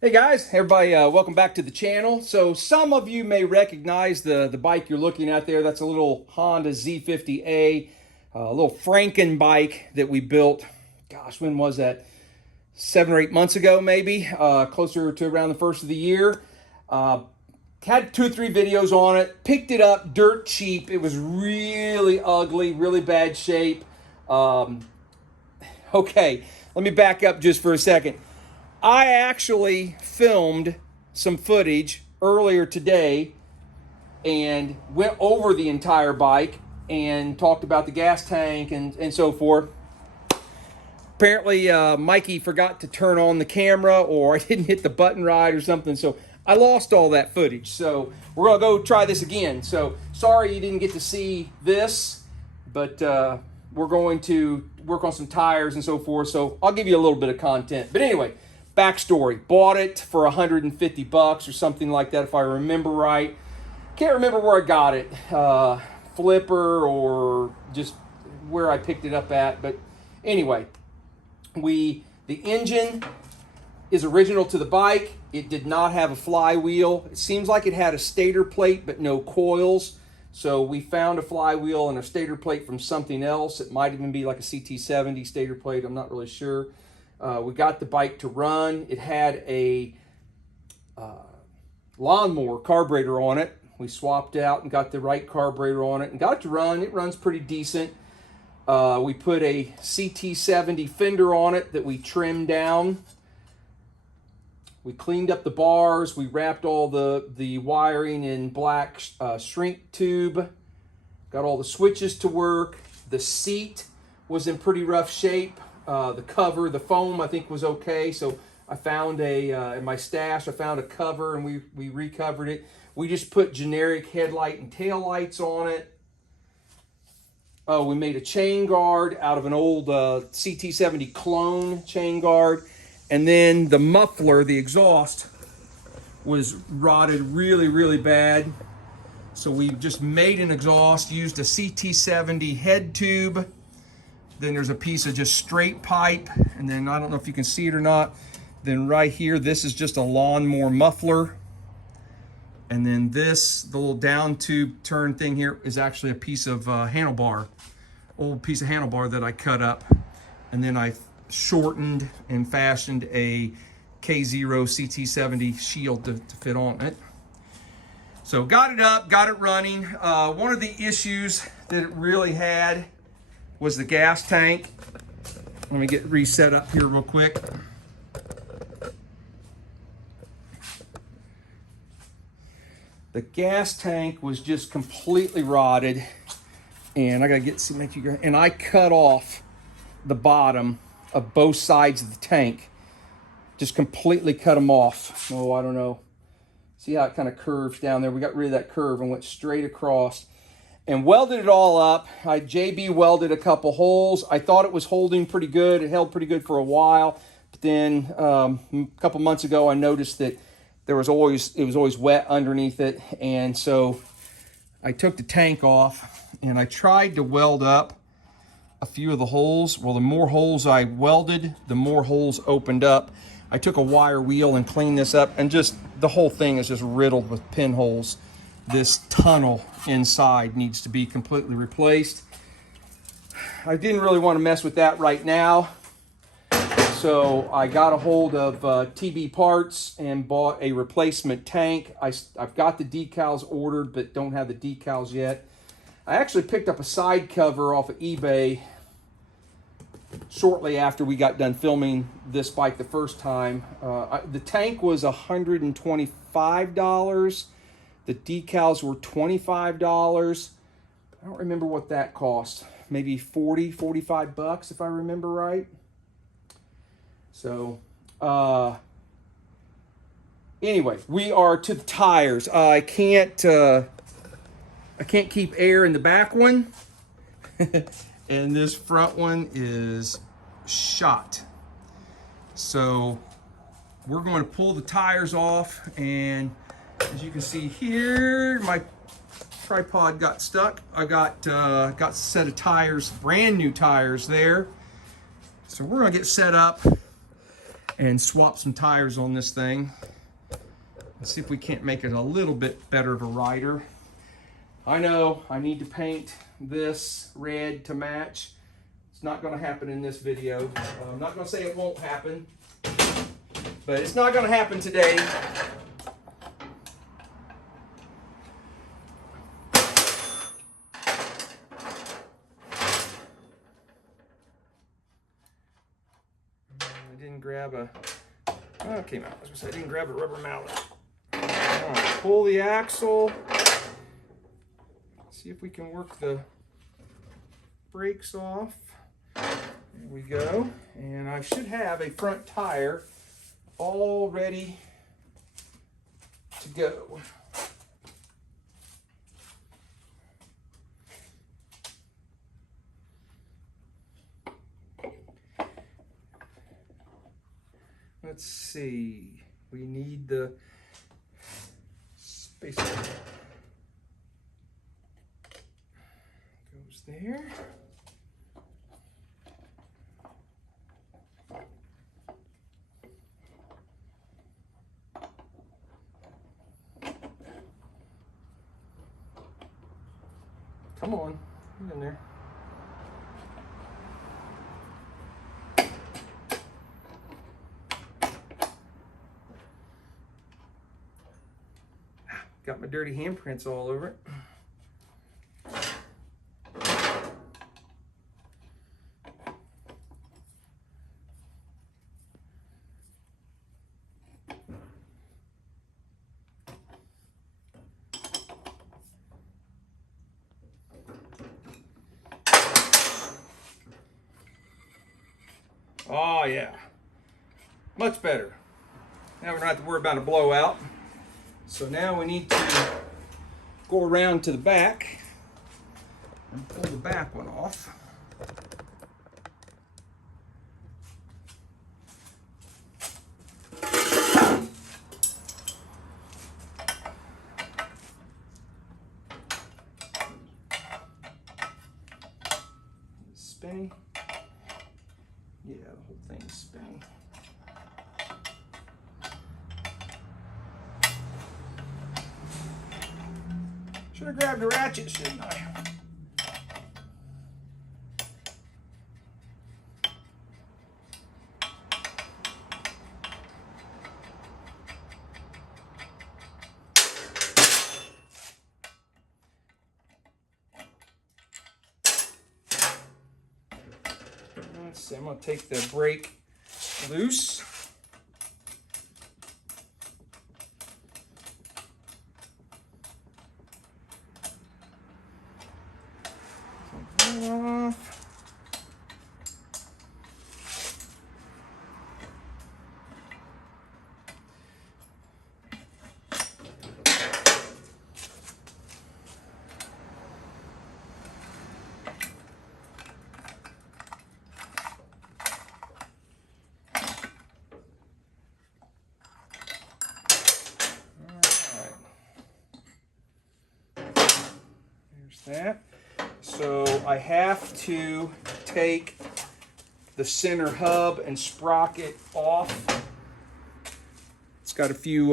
Hey guys, everybody, welcome back to the channel. So some of you may recognize the bike you're looking at there. That's a little Honda Z50A, a little Frankenbike that we built. Gosh, when was that? 7 or 8 months ago, maybe, closer to around the first of the year. Had 2 or 3 videos on it. Picked it up dirt cheap. It was really ugly, really bad shape. Okay, let me back up just for a second. I actually filmed some footage earlier today and went over the entire bike and talked about the gas tank and so forth. Apparently, Mikey forgot to turn on the camera, or I didn't hit the button right or something, so I lost all that footage. So we're going to go try this again. So sorry you didn't get to see this, but we're going to work on some tires and so forth, so I'll give you a little bit of content. But anyway, backstory. Bought it for 150 bucks or something like that, if I remember right. Can't remember where I got it. Flipper or just where I picked it up at. But anyway, the engine is original to the bike. It did not have a flywheel. It seems like it had a stator plate but no coils. So we found a flywheel and a stator plate from something else. It might even be like a CT70 stator plate. I'm not really sure. We got the bike to run. It had a lawnmower carburetor on it. We swapped out and got the right carburetor on it and got it to run. It runs pretty decent. We put a CT70 fender on it that we trimmed down. We cleaned up the bars. We wrapped all the wiring in black shrink tube. Got all the switches to work. The seat was in pretty rough shape. The cover, the foam, I think was okay. So I found in my stash, I found a cover and we recovered it. We just put generic headlight and tail lights on it. Oh, we made a chain guard out of an old CT70 clone chain guard. And then the muffler, the exhaust, was rotted really, really bad. So we just made an exhaust, used a CT70 head tube. Then there's a piece of just straight pipe. And then I don't know if you can see it or not. Then right here, this is just a lawnmower muffler. And then this, the little down tube turn thing here, is actually a piece of handlebar. Old piece of handlebar that I cut up. And then I shortened and fashioned a K0 CT70 shield to fit on it. So got it up, got it running. One of the issues that it really had was the gas tank. Let me get reset up here real quick. The gas tank was just completely rotted, and I gotta make you. And I cut off the bottom of both sides of the tank, just completely cut them off. Oh, I don't know. See how it kind of curves down there? We got rid of that curve and went straight across and welded it all up. I JB welded a couple holes. I thought it was holding pretty good. It held pretty good for a while. But then a couple months ago, I noticed that it was always wet underneath it. And so I took the tank off and I tried to weld up a few of the holes. Well, the more holes I welded, the more holes opened up. I took a wire wheel and cleaned this up, and just the whole thing is just riddled with pinholes. This tunnel inside needs to be completely replaced. I didn't really want to mess with that right now, so I got a hold of TB Parts and bought a replacement tank. I've got the decals ordered, but don't have the decals yet. I actually picked up a side cover off of eBay shortly after we got done filming this bike the first time. The tank was $125. The decals were $25. I don't remember what that cost. Maybe 40, 45 bucks if I remember right. So, anyway, we are to the tires. I can't keep air in the back one. And this front one is shot. So we're going to pull the tires off, and as you can see here, my tripod got stuck. I got a set of tires, brand new tires there. So we're gonna get set up and swap some tires on this thing. Let's see if we can't make it a little bit better of a rider. I know I need to paint this red to match. It's not going to happen in this video. I'm not going to say it won't happen, but it's not going to happen today. I didn't grab a, oh, it came out. I was going to say I didn't grab a rubber mallet. All right, pull the axle. See if we can work the brakes off. There we go. And I should have a front tire all ready to go. Let's see. We need the spacer. Goes there. Come on, get in there. Got my dirty handprints all over it. Oh yeah, much better. Now we don't have to worry about a blowout. So now we need to go around to the back and pull the back one off. Spinning. Yeah, the whole thing's spinning. Should have grabbed a ratchet, shouldn't I? Let's see, I'm going to take the brake loose. Off. There's that. So I have to take the center hub and sprocket off. It's got a few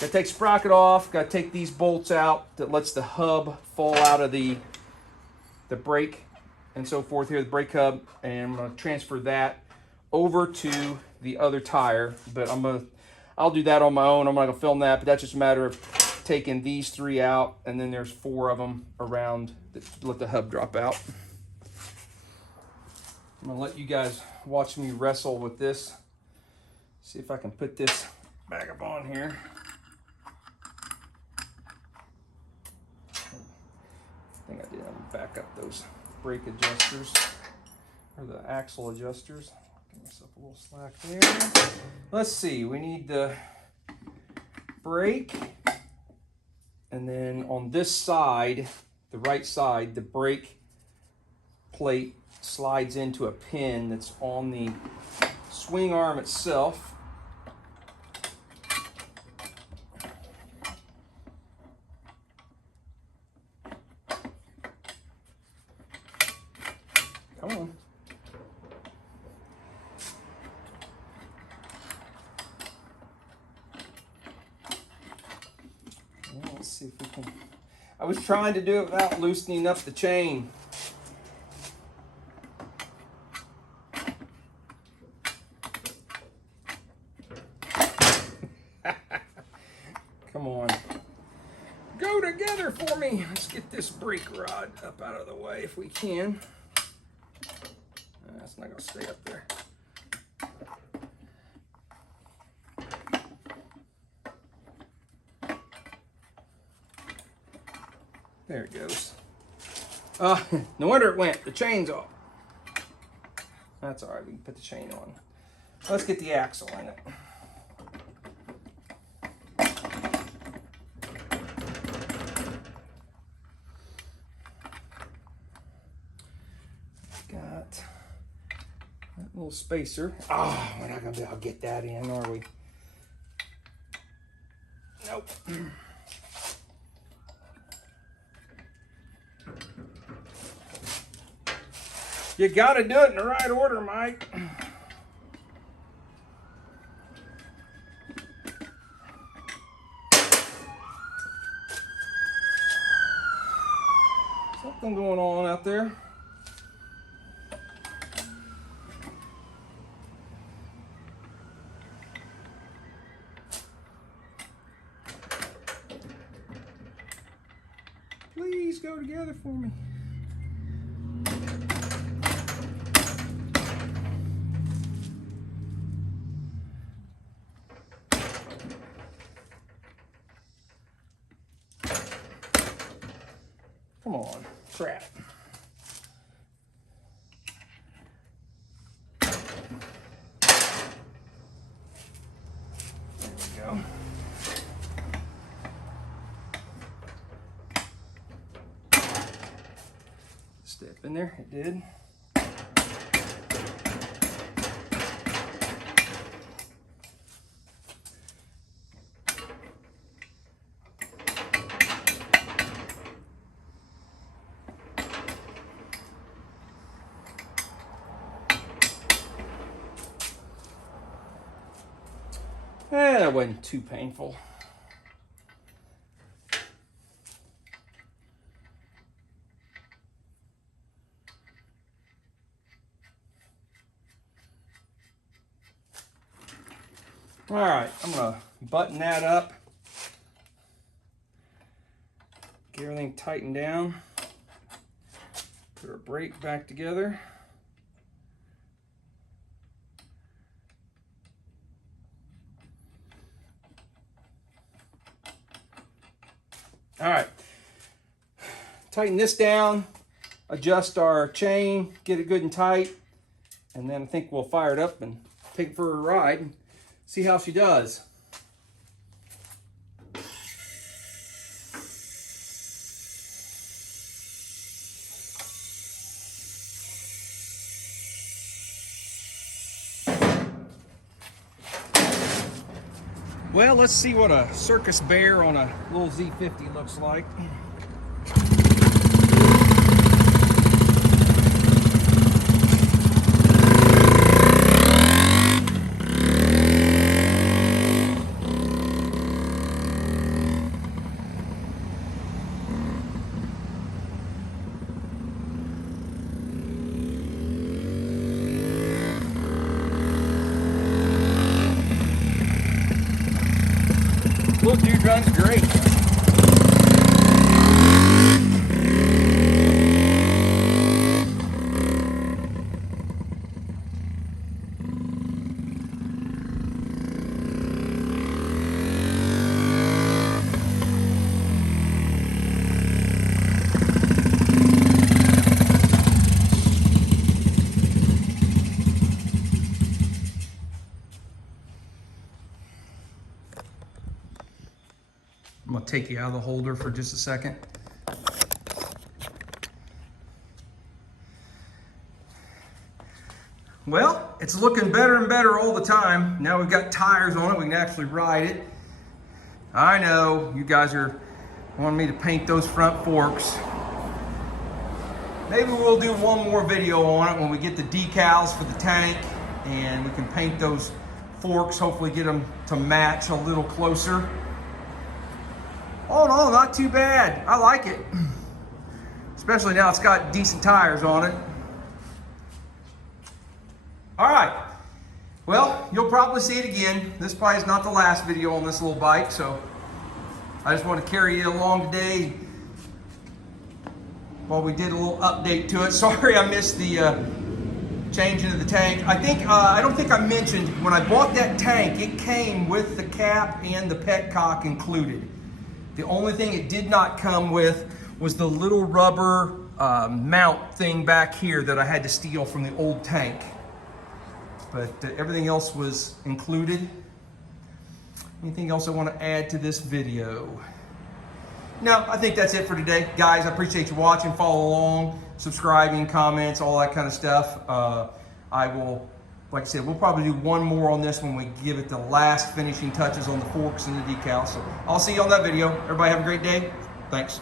gotta take sprocket off, gotta take these bolts out that lets the hub fall out of the brake and so forth here, the brake hub, and I'm gonna transfer that over to the other tire, but I'll do that on my own. I'm not gonna film that, but that's just a matter of taking these three out, and then there's 4 of them around that let the hub drop out. I'm gonna let you guys watch me wrestle with this. See if I can put this back up on here. I think I did. I'm gonna back up those brake adjusters, or the axle adjusters. Give myself a little slack there. Let's see, we need the brake, and then on this side, the right side, the brake plate slides into a pin that's on the swing arm itself. see if we can. I was trying to do it without loosening up the chain. Come on. Go together for me. Let's get this brake rod up out of the way if we can. That's not going to stay up there. There it goes. No wonder it went. The chain's off. That's all right. We can put the chain on. Let's get the axle in it. Got that little spacer. Oh, we're not going to be able to get that in, are we? Nope. You got to do it in the right order, Mike. Something going on out there. Please go together for me. Come on, crap. There we go. Step in there, it did. That wasn't too painful. All right, I'm gonna button that up. Get everything tightened down. Put our brake back together. All right, tighten this down, adjust our chain, get it good and tight, and then I think we'll fire it up and take it for a ride and see how she does. Well, let's see what a circus bear on a little Z50 looks like. Little dude runs great. I'm gonna take you out of the holder for just a second. Well, it's looking better and better all the time. Now we've got tires on it, we can actually ride it. I know you guys are wanting me to paint those front forks. Maybe we'll do one more video on it when we get the decals for the tank and we can paint those forks, hopefully get them to match a little closer. all in all, not too bad. I like it. Especially now it's got decent tires on it. All right. Well, you'll probably see it again. This probably is not the last video on this little bike, so I just want to carry you along today while we did a little update to it. Sorry I missed the changing of the tank. I don't think I mentioned, when I bought that tank, it came with the cap and the petcock included. The only thing it did not come with was the little rubber mount thing back here that I had to steal from the old tank. But everything else was included. Anything else I want to add to this video? No, I think that's it for today. Guys, I appreciate you watching, follow along, subscribing, comments, all that kind of stuff. I will, like I said, we'll probably do one more on this when we give it the last finishing touches on the forks and the decals. So I'll see you on that video. Everybody have a great day. Thanks.